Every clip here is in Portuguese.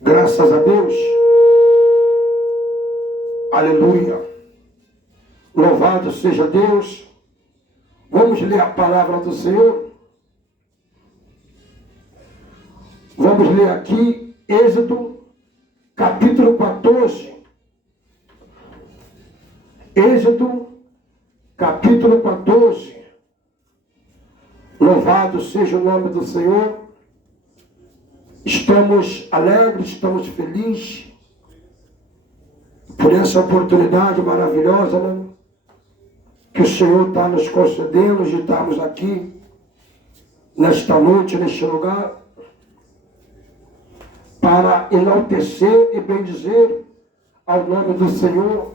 Graças a Deus. Aleluia. Louvado seja Deus. Vamos ler a palavra do Senhor. Vamos ler aqui Êxodo, capítulo 14. Êxodo, capítulo 14. Louvado seja o nome do Senhor. Estamos alegres, estamos felizes por essa oportunidade maravilhosa, né? Que o Senhor está nos concedendo de estarmos aqui nesta noite, neste lugar, para enaltecer e bendizer ao nome do Senhor.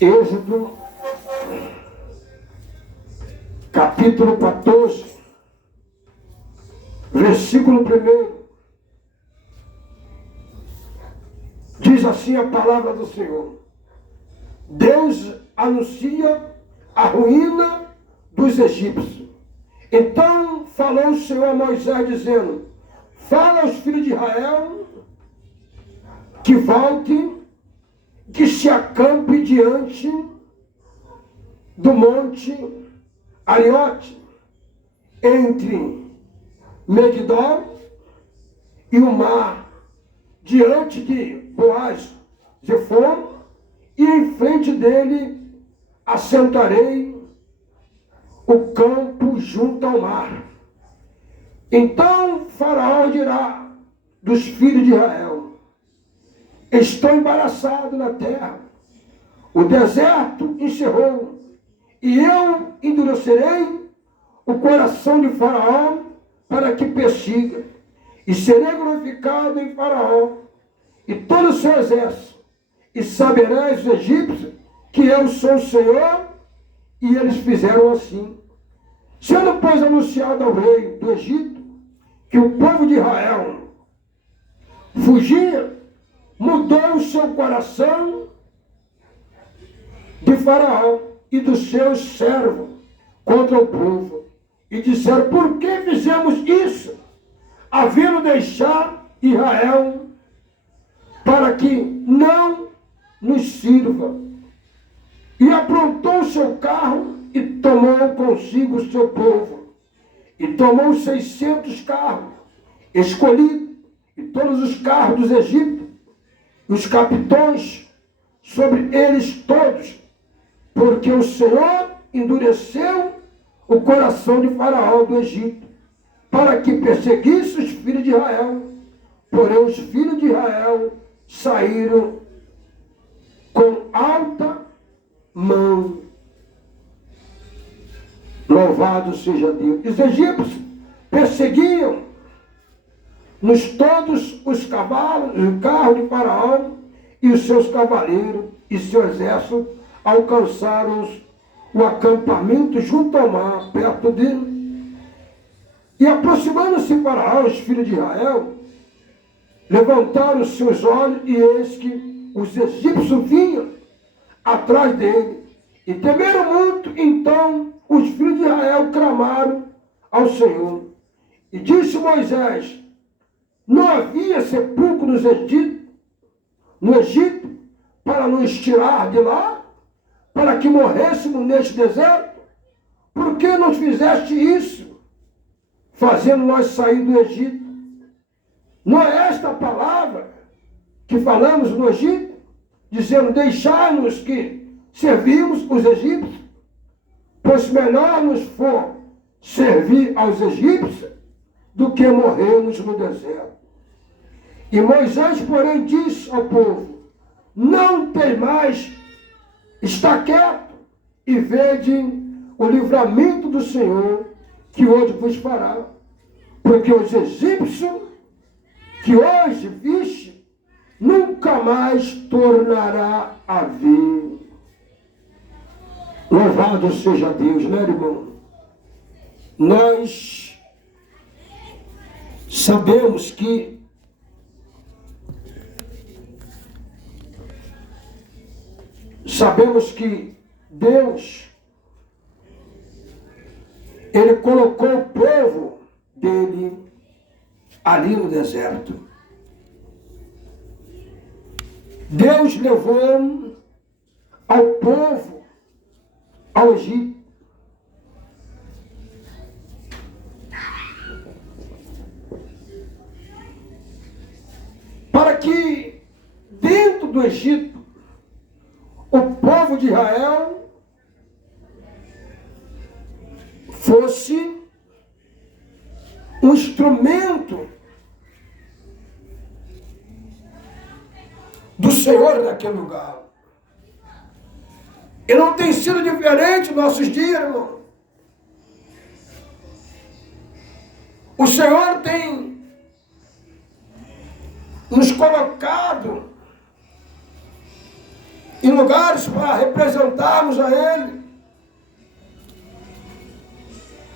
Êxodo, capítulo 14, versículo 1. Diz assim a palavra do Senhor: Deus anuncia a ruína dos egípcios. Então falou o Senhor a Moisés, dizendo: fala aos filhos de Israel que volte, que se acampe diante do monte Ariote, entre Megiddo e o mar, diante de Boaz Zefon, e em frente dele assentarei o campo junto ao mar. Então Faraó dirá dos filhos de Israel: estou embaraçado na terra, o deserto encerrou, e eu endurecerei o coração de Faraó para que persiga, e serei glorificado em Faraó e todo o seu exército, e saberás os egípcios que eu sou o Senhor. E eles fizeram assim. Sendo, pois, anunciado ao rei do Egito que o povo de Israel fugia, mudou o seu coração de Faraó e dos seus servos contra o povo, e disseram: por que fizemos isso, havendo deixar Israel para que não nos sirva? E aprontou o seu carro e tomou consigo o seu povo, e tomou 600 carros escolhidos, e todos os carros dos egípcios, os capitães sobre eles todos, porque o Senhor endureceu o coração de Faraó do Egito, para que perseguisse os filhos de Israel. Porém os filhos de Israel saíram com alta mão. Louvado seja Deus. Os egípcios perseguiam-nos todos os cavalos, o carro de Faraó e os seus cavaleiros e seu exército. Alcançaram o acampamento junto ao mar, perto dele. E aproximando-se Faraó, os filhos de Israel levantaram os seus olhos, e eis que os egípcios vinham atrás dele, e temeram muito. Então os filhos de Israel clamaram ao Senhor, e disse Moisés: não havia sepulcro no Egito para nos tirar de lá, para que morrêssemos neste deserto? Por que nos fizeste isso, fazendo nós sair do Egito? Não é esta a palavra que falamos no Egito, dizendo: deixai-nos que servimos os egípcios? Pois melhor nos for servir aos egípcios do que morrermos no deserto. E Moisés, porém, disse ao povo: não temais, está quieto, e vede o livramento do Senhor, que hoje vos fará. Porque os egípcios que hoje viste, nunca mais tornará a ver. Louvado seja Deus, né, irmão? Nós sabemos que Deus Ele colocou o povo dele ali no deserto. Deus levou ao povo ao Egito. Para que dentro do Egito o povo de Israel fosse um instrumento do Senhor naquele lugar. E não tem sido diferente nos nossos dias, irmão. O Senhor tem nos colocado em lugares para representarmos a Ele.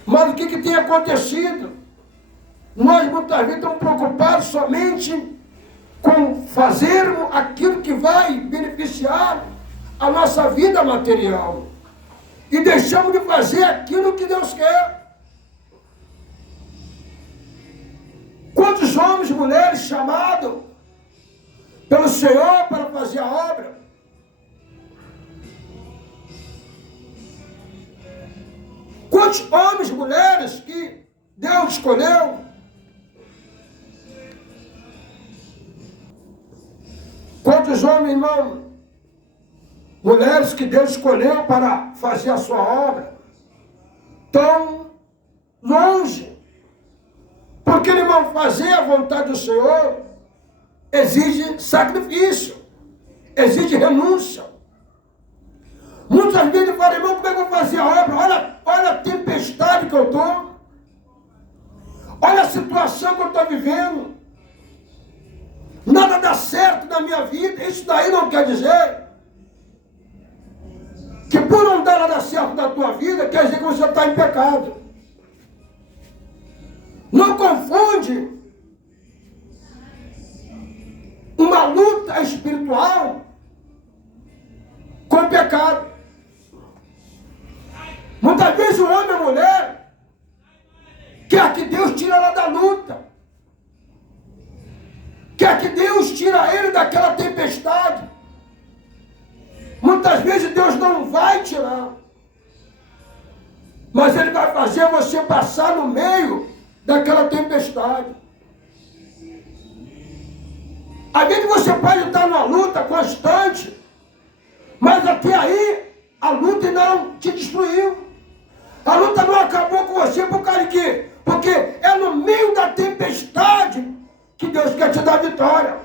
Mas o que tem acontecido? Nós muitas vezes estamos preocupados somente com fazermos aquilo que vai beneficiar a nossa vida material. E deixamos de fazer aquilo que Deus quer. Quantos homens e mulheres chamados pelo Senhor para fazer a obra? Quantos homens e mulheres que Deus escolheu? Quantos homens, irmão, mulheres que Deus escolheu para fazer a sua obra? Tão longe. Porque, irmão, fazer a vontade do Senhor exige sacrifício, exige renúncia. Muitas vezes eu falo, irmão, como é que eu vou fazer a obra? Olha a tempestade que eu estou. Olha a situação que eu estou vivendo. Nada dá certo na minha vida. Isso daí não quer dizer que por não dar nada certo na tua vida, quer dizer que você está em pecado. Não confunde uma luta espiritual com pecado. Muitas vezes o homem e a mulher quer que Deus tire ela da luta. Quer que Deus tire ele daquela tempestade. Muitas vezes Deus não vai tirar. Mas Ele vai fazer você passar no meio daquela tempestade. Às vezes você pode estar numa luta constante, mas até aí a luta não te destruiu. A luta não acabou com você por causa de quê? Porque é no meio da tempestade que Deus quer te dar vitória.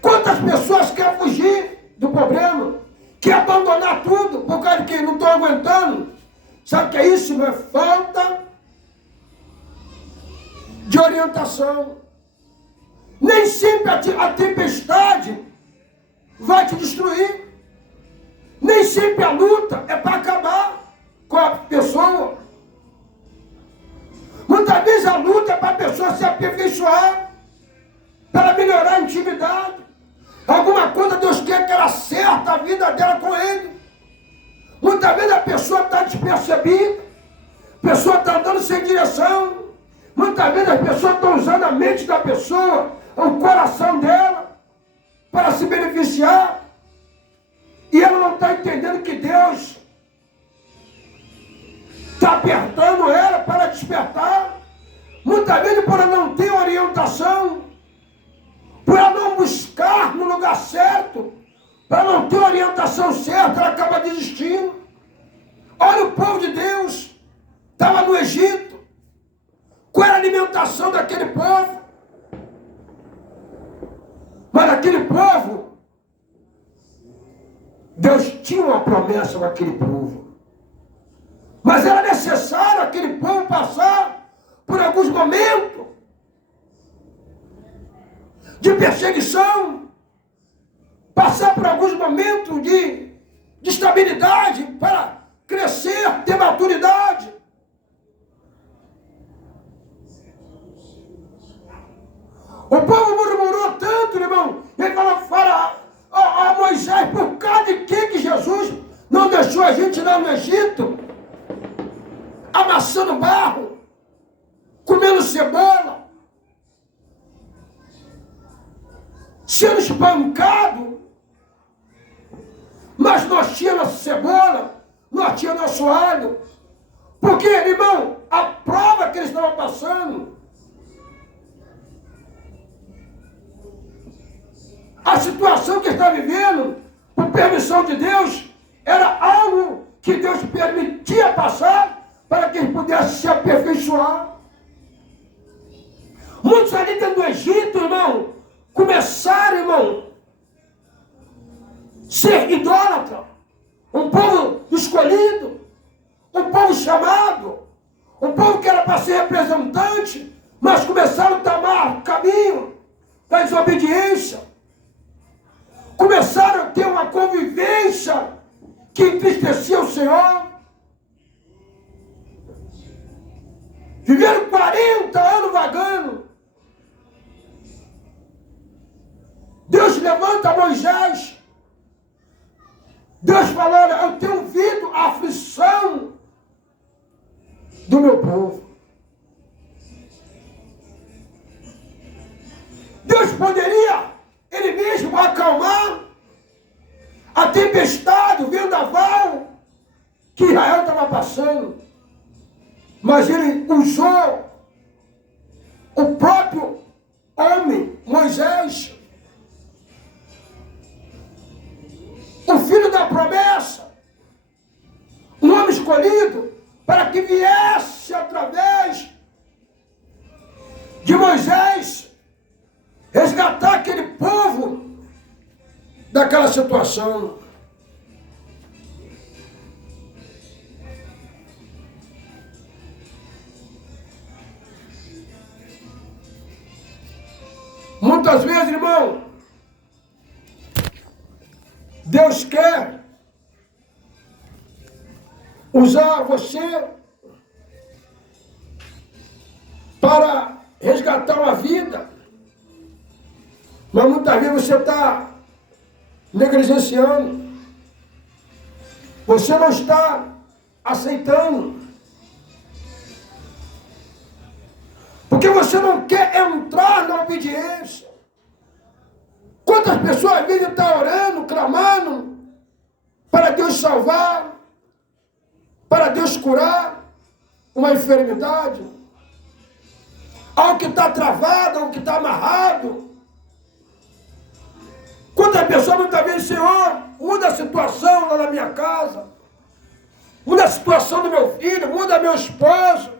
Quantas pessoas querem fugir do problema? Quer abandonar tudo por causa de que não estão aguentando? Sabe o que é isso? Não é falta de orientação. Nem sempre a tempestade vai te destruir. Nem sempre a luta é para acabar com a pessoa. Muitas vezes a luta é para a pessoa se aperfeiçoar, para melhorar a intimidade. Alguma coisa Deus quer que ela acerte a vida dela com Ele. Muitas vezes a pessoa está despercebida, a pessoa está andando sem direção. Muitas vezes as pessoas estão usando a mente da pessoa, o coração dela, para se beneficiar. E ela não está entendendo que Deus está apertando ela para despertar. Muitas vezes por ela não ter orientação, por ela não buscar no lugar certo, para não ter orientação certa, ela acaba desistindo. Olha o povo de Deus, estava no Egito. Qual era a alimentação daquele povo? Mas aquele povo, Deus tinha uma promessa com aquele povo. Mas era necessário aquele povo passar por alguns momentos de perseguição, passar por alguns momentos de estabilidade para crescer, ter maturidade. O povo murmurou tanto, irmão. Ele fala a Moisés, por causa de que Jesus não deixou a gente lá no Egito? A amassando barro, comendo cebola, sendo espancado, mas nós tínhamos nossa cebola, nós tínhamos nosso alho, porque, irmão, a prova que eles estavam passando, a situação que está vivendo, por permissão de Deus, era algo que Deus permitia passar para que eles pudessem se aperfeiçoar. Muitos ali dentro do Egito, irmão, começaram, irmão, ser idólatra. Um povo escolhido, um povo chamado, um povo que era para ser representante, mas começaram a tomar o caminho da desobediência. Começaram a ter uma convivência que entristecia o Senhor. Viveram 40 anos vagando. Deus levanta Moisés. Deus falou, olha, eu tenho ouvido a aflição do meu povo. Deus poderia, ele mesmo, acalmar a tempestade, o vendaval que Israel estava passando. Mas ele usou o próprio homem, Moisés, o filho da promessa, um homem escolhido, para que viesse através de Moisés resgatar aquele povo daquela situação. Muitas vezes, irmão, Deus quer usar você para resgatar uma vida, mas muitas vezes você está negligenciando, você não está aceitando, porque você não quer entrar na obediência. Quantas pessoas às vezes estão orando, clamando, para Deus salvar, para Deus curar uma enfermidade, algo que está travado, algo que está amarrado. Quantas pessoas muitas vezes, Senhor, muda a situação lá na minha casa, muda a situação do meu filho, muda meu esposo.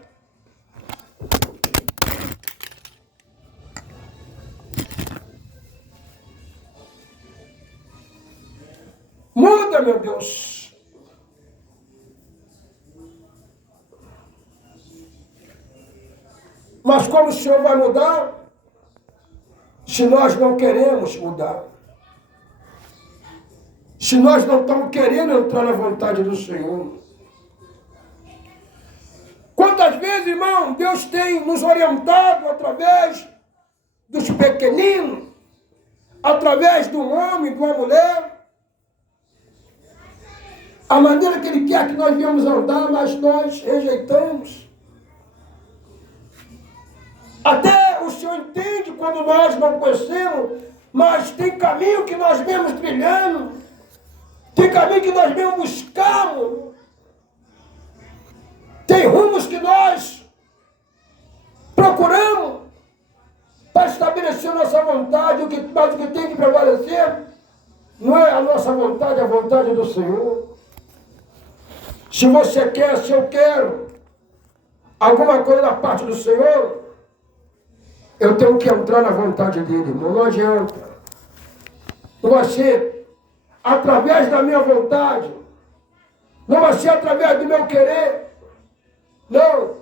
Muda, meu Deus. Mas como o Senhor vai mudar, se nós não queremos mudar? Se nós não estamos querendo entrar na vontade do Senhor? Quantas vezes, irmão, Deus tem nos orientado através dos pequeninos, através do homem, de uma mulher, a maneira que Ele quer que nós venhamos andar, mas nós rejeitamos. Até o Senhor entende quando nós não conhecemos, mas tem caminho que nós mesmos trilhando, tem caminho que nós mesmos buscamos, tem rumos que nós procuramos para estabelecer nossa vontade, mas o que tem que prevalecer não é a nossa vontade, é a vontade do Senhor. Se você quer, se eu quero alguma coisa da parte do Senhor, eu tenho que entrar na vontade dele, irmão. Não adianta. Não vai ser através da minha vontade, não vai ser através do meu querer, não,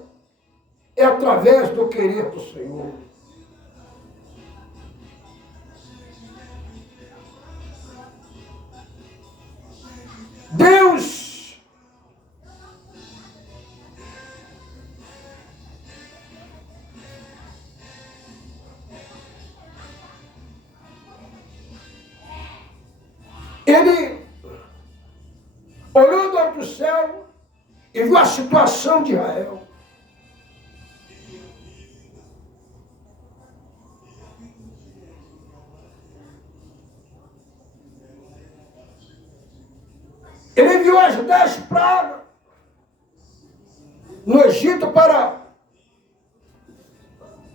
é através do querer do Senhor. Deus Ele olhou do alto do céu e viu a situação de Israel. Ele enviou as 10 pragas no Egito para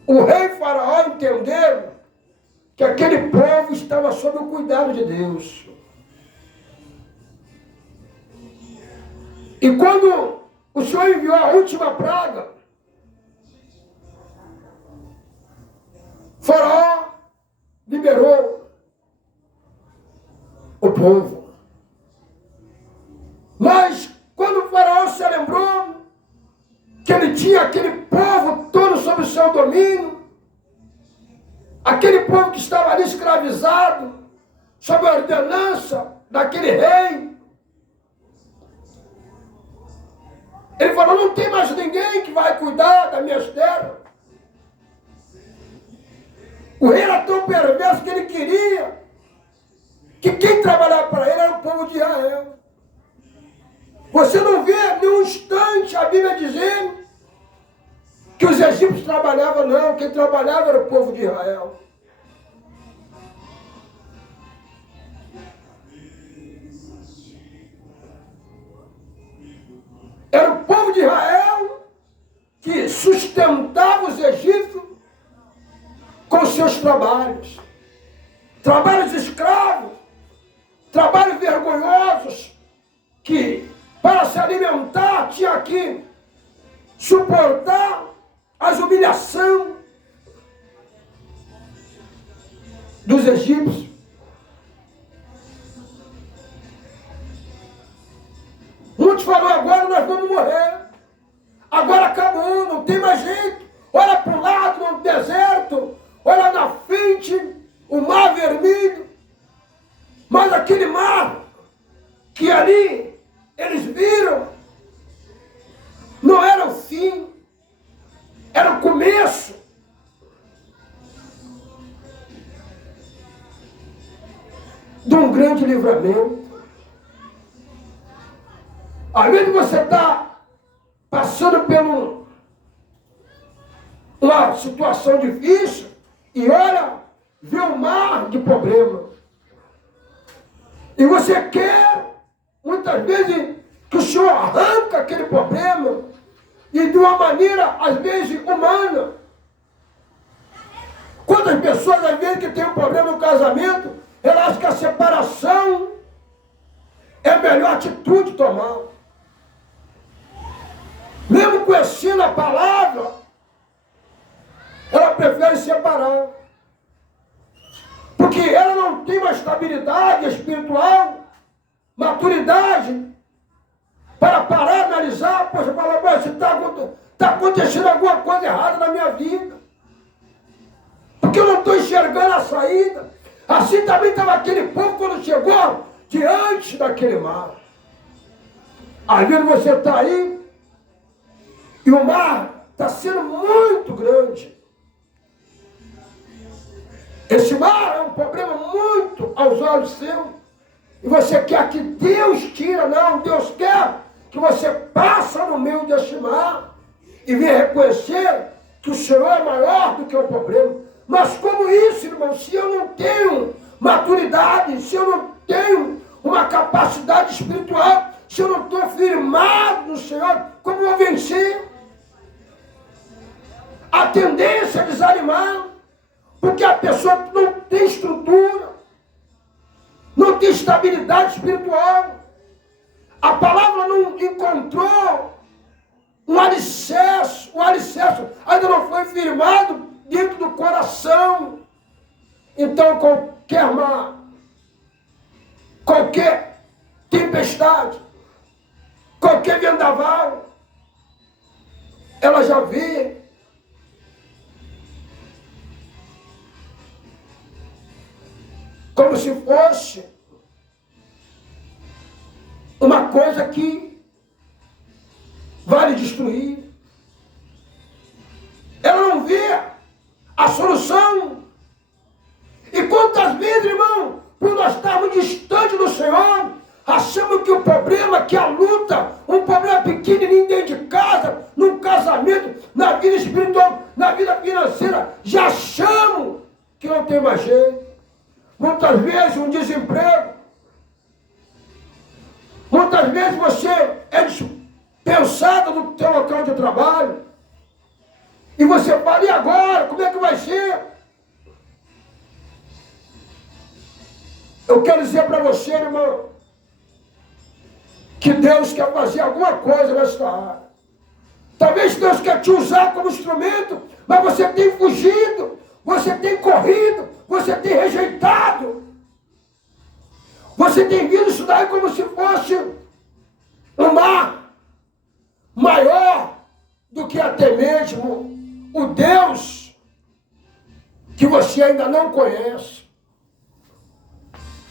o rei Faraó entender que aquele povo estava sob o cuidado de Deus. E quando o Senhor enviou a última praga, Faraó liberou o povo. Mas quando o Faraó se lembrou que ele tinha aquele povo todo sob o seu domínio, aquele povo que estava ali escravizado, sob a ordenança daquele rei, ele falou, não tem mais ninguém que vai cuidar das minhas terras. O rei era tão perverso que ele queria que quem trabalhava para ele era o povo de Israel. Você não vê nenhum instante a Bíblia dizendo que os egípcios trabalhavam, não. Quem trabalhava era o povo de Israel. Era o povo de Israel que sustentava os egípcios com seus trabalhos. Trabalhos escravos, trabalhos vergonhosos, que para se alimentar tinha que suportar as humilhações dos egípcios. Muitos falaram, agora nós vamos morrer. Agora acabou, não tem mais jeito. Olha para o lado, no deserto. Olha na frente, o mar vermelho. Mas aquele mar que ali eles viram, não era o fim, era o começo. De um grande livramento. Às vezes você está passando por uma situação difícil e olha, vê um mar de problema. E você quer, muitas vezes, que o Senhor arranca aquele problema e de uma maneira, às vezes, humana. Quantas pessoas, às vezes, que tem um problema no casamento, elas acham que a separação é a melhor atitude tomar. Mesmo conhecendo a palavra, ela prefere separar. Porque ela não tem uma estabilidade espiritual, maturidade, para parar, analisar, poxa, falar, se está acontecendo alguma coisa errada na minha vida. Porque eu não estou enxergando a saída. Assim também estava aquele povo quando chegou diante daquele mar. Às vezes você está aí e o mar está sendo muito grande. Esse mar é um problema muito aos olhos seus. E você quer que Deus tira, não. Deus quer que você passe no meio desse mar e venha reconhecer que o Senhor é maior do que o problema. Mas como isso, irmão, se eu não tenho maturidade, se eu não tenho uma capacidade espiritual, se eu não estou firmado no Senhor, como eu vencer? A tendência é desanimar, porque a pessoa não tem estrutura, não tem estabilidade espiritual. A palavra não encontrou um alicerce, o alicerce ainda não foi firmado dentro do coração. Então qualquer mar, qualquer tempestade, qualquer vendaval, ela já vê. Como se fosse uma coisa que vai lhe destruir. Ela não vê a solução. E quantas vezes, irmão, por nós estarmos distantes do Senhor, achamos que o problema, que a luta, um problema pequenininho mais jeito. Muitas vezes um desemprego. Muitas vezes você é dispensado no teu local de trabalho. E você fala, e agora? Como é que vai ser? Eu quero dizer para você, irmão, que Deus quer fazer alguma coisa nesta área. Talvez Deus quer te usar como instrumento, mas você tem fugido, você tem corrido, você tem rejeitado. Você tem visto isso daí como se fosse um mar maior do que até mesmo o Deus que você ainda não conhece.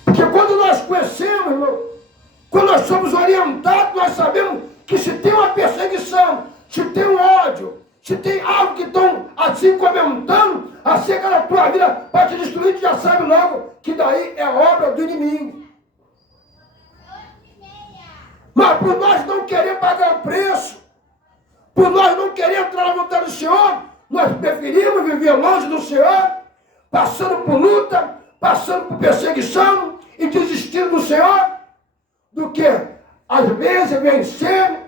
Porque quando nós conhecemos, irmão, quando nós somos orientados, nós sabemos que se tem uma perseguição, se tem um ódio, se tem algo que estão assim comentando acerca da tua vida para te destruir, tu já sabe logo que daí é obra do inimigo. Mas por nós não querer pagar o preço, por nós não querer entrar na vontade do Senhor, nós preferimos viver longe do Senhor, passando por luta, passando por perseguição e desistindo do Senhor, do que às vezes vencer,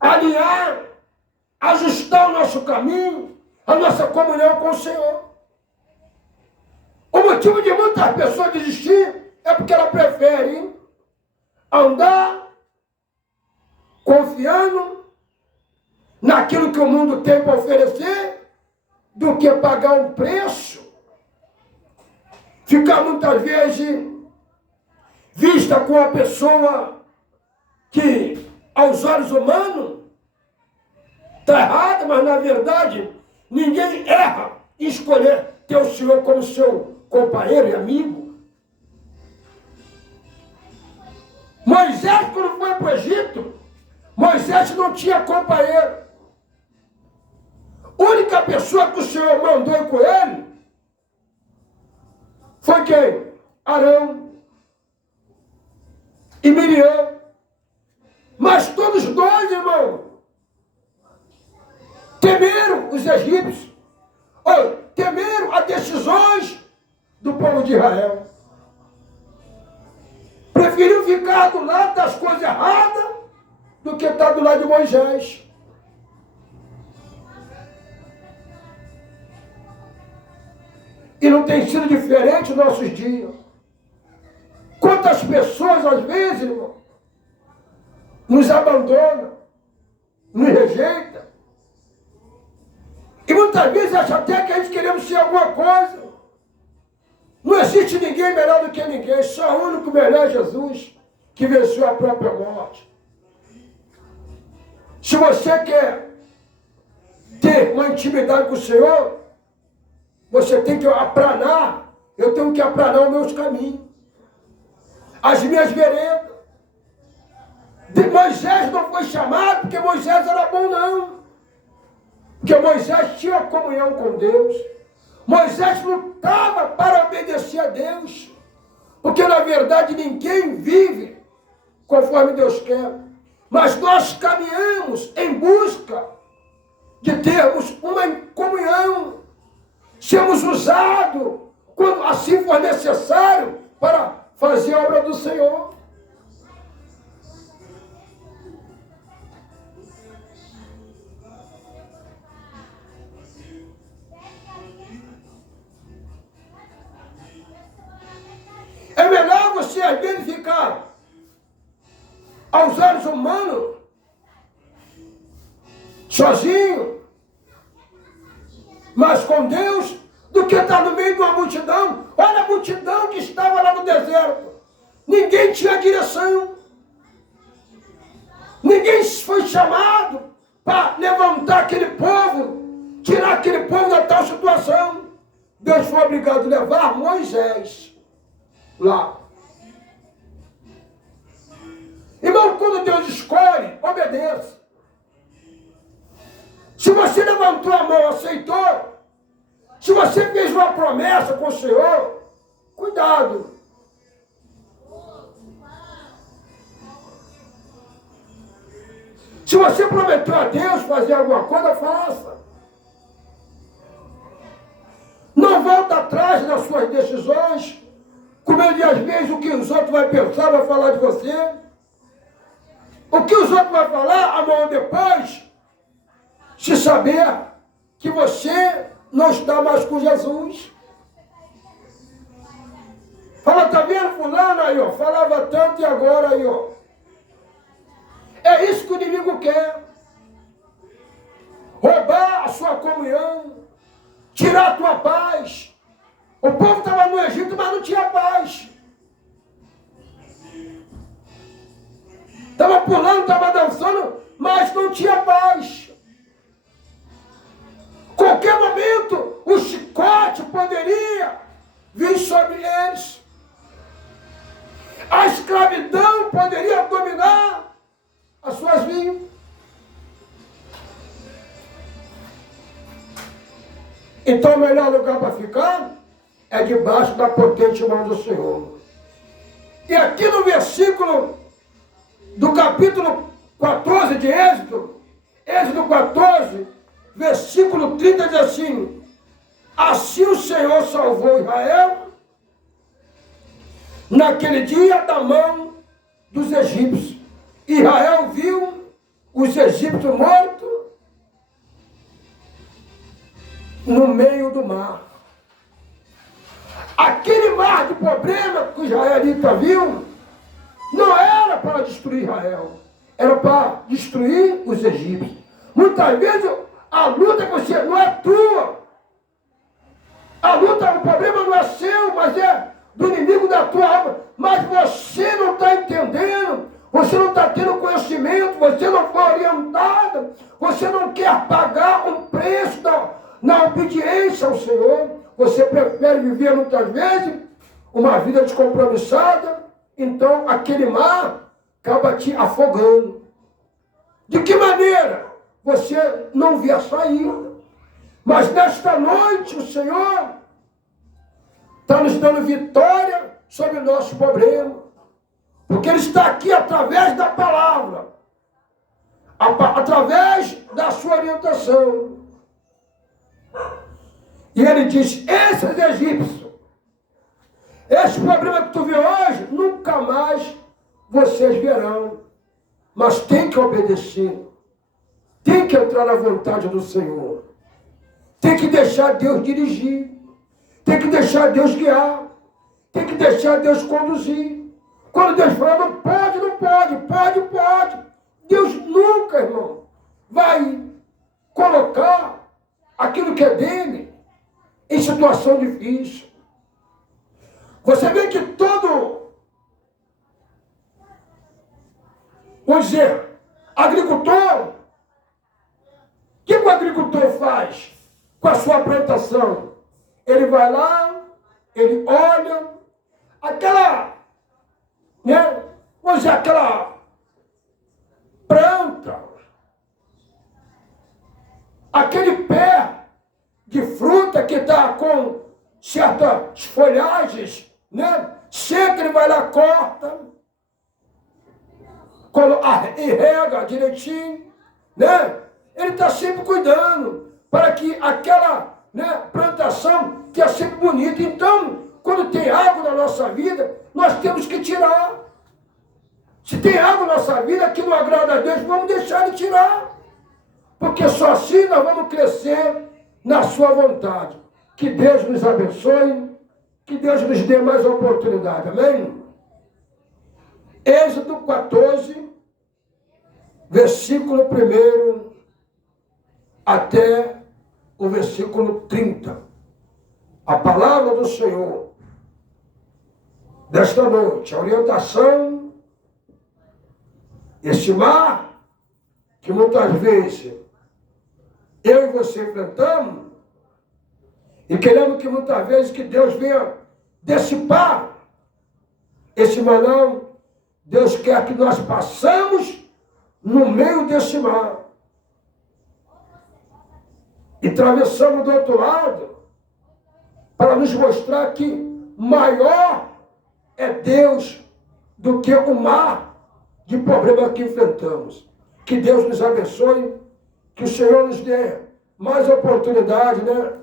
alinhar, ajustar o nosso caminho, a nossa comunhão com o Senhor. O motivo de muitas pessoas desistir é porque ela prefere andar confiando naquilo que o mundo tem para oferecer do que pagar um preço, ficar muitas vezes vista com uma pessoa que aos olhos humanos está errada, mas na verdade ninguém erra em escolher ter o Senhor como seu companheiro e amigo. Moisés, quando foi para o Egito, Moisés não tinha companheiro. A única pessoa que o Senhor mandou ir com ele foi quem? Arão e Miriam. Mas todos dois, irmão, temeram os egípcios, ou temeram as decisões do povo de Israel. Preferiu ficar do lado das coisas erradas do que estar do lado de Moisés. E não tem sido diferente nos nossos dias. Quantas pessoas, às vezes, irmão, nos abandonam, nos rejeitam. E muitas vezes acha até que a gente queremos ser alguma coisa. Não existe ninguém melhor do que ninguém. Só o único melhor é Jesus, que venceu a própria morte. Se você quer ter uma intimidade com o Senhor, você tem que aplanar. Eu tenho que aplanar os meus caminhos, as minhas veredas. Moisés não foi chamado porque Moisés era bom, não. Porque Moisés tinha comunhão com Deus. Moisés lutava para obedecer a Deus. Porque, na verdade, ninguém vive conforme Deus quer. Mas nós caminhamos em busca de termos uma comunhão. Sermos usados, quando assim for necessário, para fazer a obra do Senhor. É melhor você, às vezes, ficar aos olhos humanos, sozinho, mas com Deus, do que estar no meio de uma multidão. Olha a multidão que estava lá no deserto. Ninguém tinha direção. Ninguém foi chamado para levantar aquele povo, tirar aquele povo da tal situação. Deus foi obrigado a levar Moisés lá. Irmão, quando Deus escolhe, obedeça. Se você levantou a mão, aceitou, se você fez uma promessa com o Senhor, cuidado. Se você prometeu a Deus fazer alguma coisa, faça. Não atrás das suas decisões, com medo de, às vezes, o que os outros vão pensar, vai falar de você. O que os outros vão falar amanhã ou depois, se saber que você não está mais com Jesus. Fala, tá vendo fulano aí, ó, falava tanto e agora aí, ó. É isso que o inimigo quer. Roubar a sua comunhão, tirar a tua paz. O povo estava no Egito, mas não tinha paz. Estava pulando, estava dançando, mas não tinha paz. Qualquer momento, o chicote poderia vir sobre eles. A escravidão poderia dominar as suas vidas. Então o melhor lugar para ficar é debaixo da potente mão do Senhor. E aqui no versículo do capítulo 14 de Êxodo, Êxodo 14, versículo 30 diz assim: assim o Senhor salvou Israel naquele dia da mão dos egípcios. Israel viu os egípcios mortos no meio do mar. Aquele mar de problema que o israelita viu, não era para destruir Israel, era para destruir os egípcios. Muitas vezes a luta que você não é tua. A luta, o problema não é seu, mas é do inimigo da tua alma. Mas você não está entendendo, você não está tendo conhecimento, você não foi orientado, você não quer pagar um preço na obediência ao Senhor. Você prefere viver muitas vezes uma vida descompromissada, então aquele mar acaba te afogando. De que maneira? Você não vê a saída. Mas nesta noite o Senhor está nos dando vitória sobre o nosso problema. Porque Ele está aqui através da palavra, através da sua orientação. E Ele diz: esses egípcios, esse problema que tu vê hoje, nunca mais vocês verão. Mas tem que obedecer. Tem que entrar na vontade do Senhor. Tem que deixar Deus dirigir. Tem que deixar Deus guiar. Tem que deixar Deus conduzir. Quando Deus fala, não pode, não pode, pode, pode. Deus nunca, irmão, vai colocar aquilo que é dele em situação difícil. Você vê que todo, vamos dizer, agricultor, o que o agricultor faz com a sua plantação? Ele vai lá, ele olha, aquela, né, vamos dizer, aquela planta, aquele pé de fruta que está com certas folhagens, né, seca, ele vai lá, corta, e rega direitinho, né? Ele está sempre cuidando para que aquela, né, plantação tenha sempre bonita. Então, quando tem água na nossa vida, nós temos que tirar. Se tem água na nossa vida que não agrada a Deus, vamos deixar Ele tirar. Porque só assim nós vamos crescer na sua vontade. Que Deus nos abençoe, que Deus nos dê mais oportunidade. Amém? Êxodo 14, versículo 1 até o versículo 30. A palavra do Senhor desta noite, a orientação, esse mar que muitas vezes eu e você enfrentamos, e queremos que muitas vezes que Deus venha dissipar esse mar. Não, Deus quer que nós passamos no meio desse mar e atravessamos do outro lado para nos mostrar que maior é Deus do que o mar de problema que enfrentamos. Que Deus nos abençoe, que o Senhor nos dê mais oportunidade, né,